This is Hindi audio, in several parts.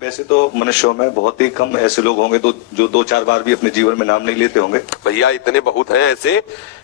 वैसे तो मनुष्यों में बहुत ही कम ऐसे लोग होंगे तो जो 2-4 बार भी अपने जीवन में नाम नहीं लेते होंगे। भैया इतने बहुत हैं ऐसे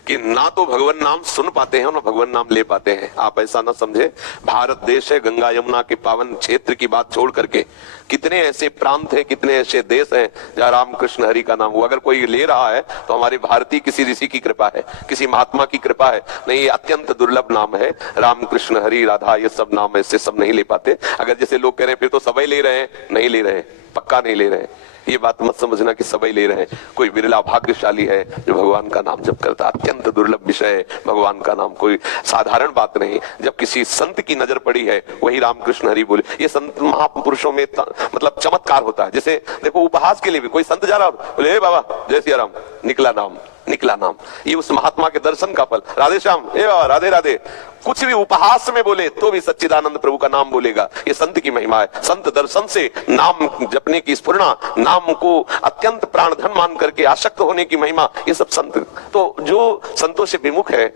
कि ना तो भगवान नाम सुन पाते हैं और ना भगवान नाम ले पाते हैं। आप ऐसा ना समझे, भारत देश है, गंगा यमुना के पावन क्षेत्र की बात छोड़ करके कितने ऐसे प्रांत हैं, कितने ऐसे देश हैं जहाँ राम कृष्ण हरि का नाम हो। अगर कोई ले रहा है तो हमारे भारतीय किसी ऋषि की कृपा है, किसी महात्मा की कृपा है। नहीं, ये अत्यंत दुर्लभ नाम है। राम कृष्ण हरि राधा ये सब नाम ऐसे सब नहीं ले पाते। अगर जैसे लोग कह रहे हैं फिर तो सभी ले रहे हैं, नहीं ले रहे, पक्का नहीं ले रहे। ये बात मत समझना कि सभी ले रहे हैं। कोई विरला भाग्यशाली है जो भगवान का नाम जप करता है। अत्यंत दुर्लभ विषय है भगवान का नाम, कोई साधारण बात नहीं। जब किसी संत की नजर पड़ी है वही रामकृष्ण हरि बोले, ये संत महापुरुषों में मतलब चमत्कार होता है। जैसे देखो उपहास के लिए भी कोई संत जा रहा बोले, हे बाबा जय सिया राम, निकला नाम, निकला नाम। ये उस महात्मा के दर्शन का फल। राधे श्याम, हे बाबा राधे राधे, कुछ भी उपहास में बोले तो भी सच्चिदानंद प्रभु का नाम बोलेगा। ये संत की महिमा है। संत दर्शन से नाम जपने की स्फुरना, नाम को अत्यंत प्राणधन मान करके आसक्त होने की महिमा, ये सब संत। तो जो संतों से विमुख है,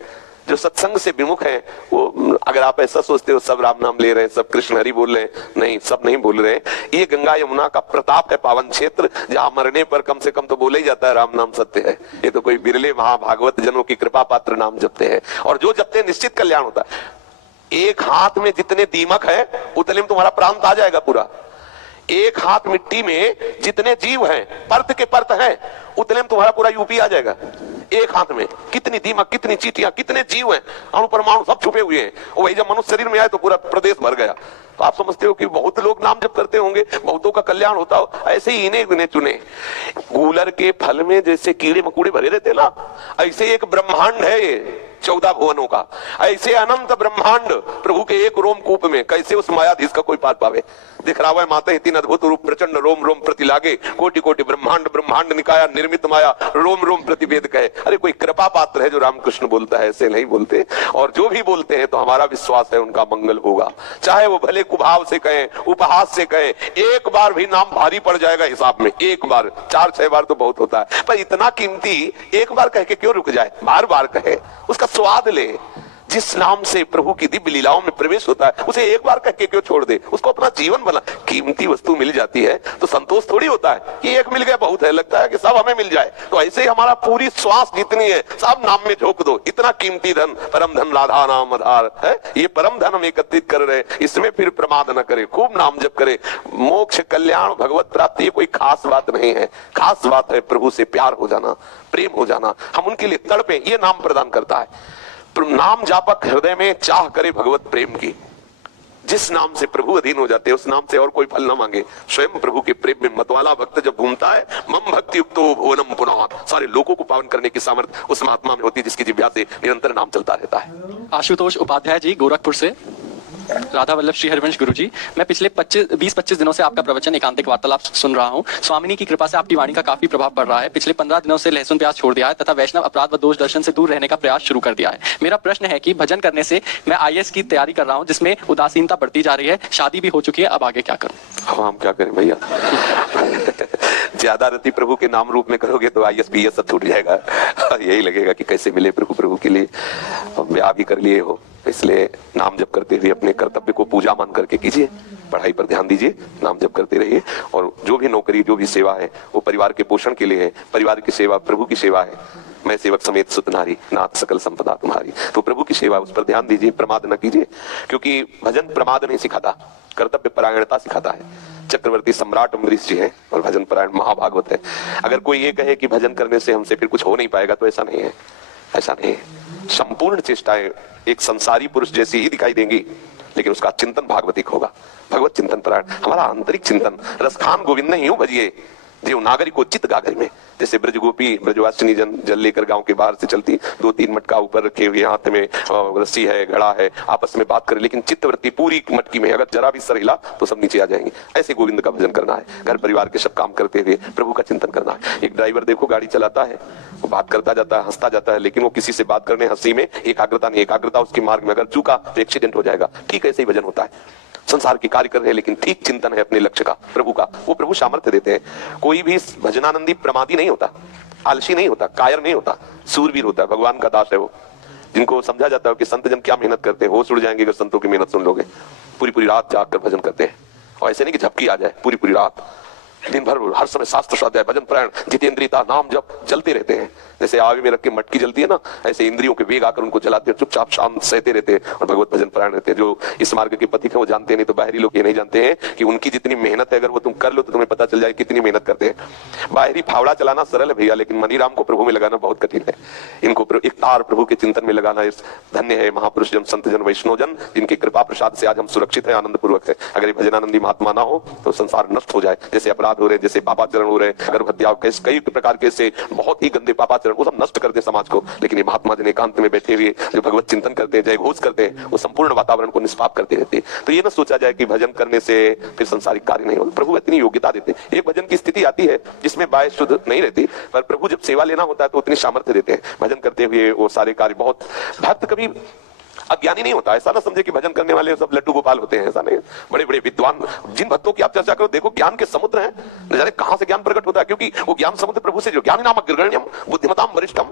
जो सत्संग से विमुख है, वो अगर आप ऐसा सोचते हो सब राम नाम ले रहे हैं, सब कृष्ण हरि बोल रहे हैं, नहीं, सब नहीं बोल रहे हैं। ये गंगा यमुना का प्रताप है, पावन क्षेत्र, जहां मरने पर कम से कम तो बोला ही जाता है राम नाम सत्य है। ये तो कोई बिरले महाभागवत जनों की कृपा पात्र नाम जपते हैं, और जो जपते हैं निश्चित कल्याण होता है। एक हाथ में जितने दीमक है उतने में तुम्हारा प्रांत आ जाएगा पूरा। एक हाथ मिट्टी में जितने जीव हैं, परत के परत हैं, उतने में तुम्हारा पूरा यूपी आ जाएगा। एक हाथ में कितनी दीमक, कितनी चींटियां, कितने जीव हैं, अणु परमाणु सब छुपे हुए हैं। और वही जब मनुष्य शरीर में आए तो पूरा प्रदेश भर गया। तो आप समझते हो कि बहुत लोग नाम जप करते होंगे, बहुतों का कल्याण होता हो। ऐसे ही इन्हें गिने चुने। गूलर के फल में जैसे कीड़े मकोड़े भरे रहते ना, ऐसे एक ब्रह्मांड है ये 14 भुवनों का। ऐसे अनंत ब्रह्मांड प्रभु के एक रोमकूप में, कैसे उस मायाधीश का कोई पार पावे। दिख रहा है माता तीन अद्भुत रूप, प्रचंड रोम रोम प्रति लागे, कोटि कोटि ब्रह्मांड ब्रह्मांड निकाया, निर्मित माया रोम रोम प्रतिवेद कहे। अरे कोई कृपा पात्र है जो रामकृष्ण बोलता है, ऐसे नहीं बोलते। और जो भी बोलते हैं तो हमारा विश्वास है उनका मंगल होगा, चाहे वो भले कुभाव से कहें, उपहास से कहें। एक बार भी नाम भारी पड़ जाएगा हिसाब में, एक बार, 4-6 बार तो बहुत होता है, पर इतना कीमती एक बार कह के क्यों रुक जाए, बार बार कहे, उसका स्वाद ले। जिस नाम से प्रभु की दिव्य लीलाओं में प्रवेश होता है उसे एक बार कह के क्यों छोड़ दे, उसको अपना जीवन बना। कीमती वस्तु मिल जाती है तो संतोष थोड़ी होता है कि एक मिल गया बहुत है, लगता है कि सब हमें मिल जाए। तो ऐसे ही हमारा पूरी श्वास जितनी है सब नाम में झोंक दो। इतना कीमती धन, परम धन राधा नाम आधार है, ये परम धन हम एकत्रित कर रहे, इसमें फिर प्रमाद न करे, खूब नाम जप करे। मोक्ष, कल्याण, भगवत प्राप्ति ये कोई खास बात नहीं है। खास बात है प्रभु से प्यार हो जाना, प्रेम हो जाना। हम उनके लिए तड़पे, ये नाम प्रदान करता है। नाम जापक हृदय में चाह करे भगवत प्रेम की। जिस नाम से प्रभु अधीन हो जाते हैं उस नाम से और कोई फल न मांगे। स्वयं प्रभु के प्रेम में मतवाला भक्त जब घूमता है, मम भक्ति युक्तो भुवनम पुनः, सारे लोगों को पावन करने की सामर्थ्य उस महात्मा में होती है जिसकी जिह्वा से निरंतर नाम चलता रहता है। आशुतोष उपाध्याय जी, गोरखपुर से। राधा वल्लभ श्री हरिवंश गुरु जी, मैं पिछले 20-25 दिनों से आपका प्रवचन एकांतिक वार्तालाप सुन रहा हूं। स्वामिनी की कृपा से आपकी वाणी का काफी प्रभाव पड़ रहा है। पिछले 15 दिनों से लहसुन प्याज छोड़ दिया है तथा वैष्णव अपराध व दोष दर्शन से दूर रहने का प्रयास शुरू कर दिया है। मेरा प्रश्न है कि भजन करने से मैं IAS की तैयारी कर रहा हूं जिसमें उदासीनता बढ़ती जा रही है, शादी भी हो चुकी है, अब आगे क्या करूं? हम क्या करें भैया ज्यादा रति प्रभु के नाम रूप में करोगे तो IAS PAS सब छूट जाएगा। यही लगेगा कि कैसे मिले प्रभु के लिए। ब्याह भी कर लिए हो, इसलिए नाम जप करते हुए अपने कर्तव्य को पूजा मान करके कीजिए, पढ़ाई पर ध्यान दीजिए, नाम जप करते रहिए। और जो भी नौकरी, जो भी सेवा है वो परिवार के पोषण के लिए है। परिवार की सेवा प्रभु की सेवा है। मैं सेवक समेत सुत नारी, नाथ सकल संपदा तुम्हारी। तो प्रभु की सेवा, उस पर ध्यान दीजिए, प्रमाद न कीजिए, क्योंकि भजन प्रमाद नहीं सिखाता, कर्तव्य परायणता सिखाता है। चक्रवर्ती सम्राट अम्बरीश जी हैं और भजन परायण महाभागवत है। अगर कोई ये कहे कि भजन करने से हमसे फिर कुछ हो नहीं पाएगा तो ऐसा नहीं है, ऐसा नहीं है। संपूर्ण चेष्टाएं एक संसारी पुरुष जैसी ही दिखाई देंगी, लेकिन उसका चिंतन भागवतिक होगा, भगवत चिंतन परायण। हमारा आंतरिक चिंतन, रसखान गोविंद नहीं यूं भजिए देव नागरिक को चित्त गागर में। जैसे ब्रज गोपी, ब्रजवासिनी जन जल लेकर गांव के बाहर से चलती, 2-3 मटका ऊपर रखे हुए, हाथ में रस्सी है, घड़ा है, आपस में बात करे, लेकिन चित्तवृत्ति पूरी मटकी में, अगर जरा भी सर हिला तो सब नीचे आ जाएंगे। ऐसे गोविंद का भजन करना है। घर परिवार के सब काम करते हुए प्रभु का चिंतन करना है। एक ड्राइवर देखो गाड़ी चलाता है, वो बात करता जाता है, हंसता जाता है, लेकिन वो किसी से बात करने हंसी में एकाग्रता नहीं। एकाग्रता उसके मार्ग में अगर चूका तो एक्सीडेंट हो जाएगा। ठीक ऐसे ही भजन होता है। संसार के कार्य कर रहे हैं लेकिन ठीक चिंतन है अपने लक्ष्य का, प्रभु का, वो प्रभु सामर्थ्य देते हैं। कोई भी भजनानंदी प्रमादी नहीं होता, आलसी नहीं होता, कायर नहीं होता, सूरवीर होता है, भगवान का दास है वो। जिनको समझा जाता है कि संत जन क्या मेहनत करते हैं, होश उड़ जाएंगे अगर संतों की मेहनत सुन लोगे। पूरी पूरी रात जाग कर भजन करते हैं और ऐसे नहीं कि झपकी आ जाए पूरी पूरी रात, दिन भर हर समय शास्त्र स्वाध्याय भजन प्राण जितेंद्रियता नाम जब जलते रहते हैं। जैसे आग में रख के मटकी जलती है ना, ऐसे इंद्रियों के वेग आकर उनको जलाते हैं, चुपचाप शांत सहते रहते हैं और भगवत भजन प्राण रहते हैं। जो इस मार्ग के पथिक है वो जानते नहीं, तो बाहरी लोग ये नहीं जानते हैं कि उनकी जितनी मेहनत है अगर वो तुम कर लो तो तुम्हें पता चल जाए कितनी मेहनत करते हैं। बाहरी फावड़ा चलाना सरल है भैया, लेकिन मनीराम को प्रभु में लगाना बहुत कठिन है। इनको एक तार प्रभु के चिंतन में लगाना इस धन्य है महापुरुष जन, संत जन, वैष्णव जन, जिनके कृपा प्रसाद से आज हम सुरक्षित है, आनंद पूर्वक है। अगर ये भजनानंदी महात्मा ना हो तो संसार नष्ट हो जाए। जैसे अपराध हो रहे, जैसे पापाचरण हो रहे, गर्भ हत्या, कई प्रकार के से बहुत ही गंदे पापाचरण, वो सब नष्ट करते समाज को। लेकिन ये महात्मा जन एकांत में बैठे हुए जो भगवत चिंतन करते हैं, जय घोष करते हैं, वो संपूर्ण वातावरण को निष्पाप करते रहते हैं। तो ये ना सोचा जाए कि भजन करने से फिर संसारिक कार्य नहीं होगा। प्रभु इतनी योग्यता देते हैं। एक भजन की स्थिति आती है जिसमें बाय शुद्ध नहीं रहती, पर प्रभु जब सेवा लेना होता है तो उतनी सामर्थ्य देते हैं। भजन करते हुए वो सारे कार्य, बहुत भक्त कभी अज्ञानी नहीं होता। ऐसा ना समझे कि भजन करने वाले सब लड्डू गोपाल होते हैं, ऐसा नहीं। बड़े बड़े विद्वान जिन भक्तों की आप चर्चा करो, देखो ज्ञान के समुद्र हैं, न जाने कहां से ज्ञान प्रकट होता है, क्योंकि वो ज्ञान समुद्र प्रभु से जो ज्ञान नामक गिरगण्यम बुद्धिमताम वरिष्ठम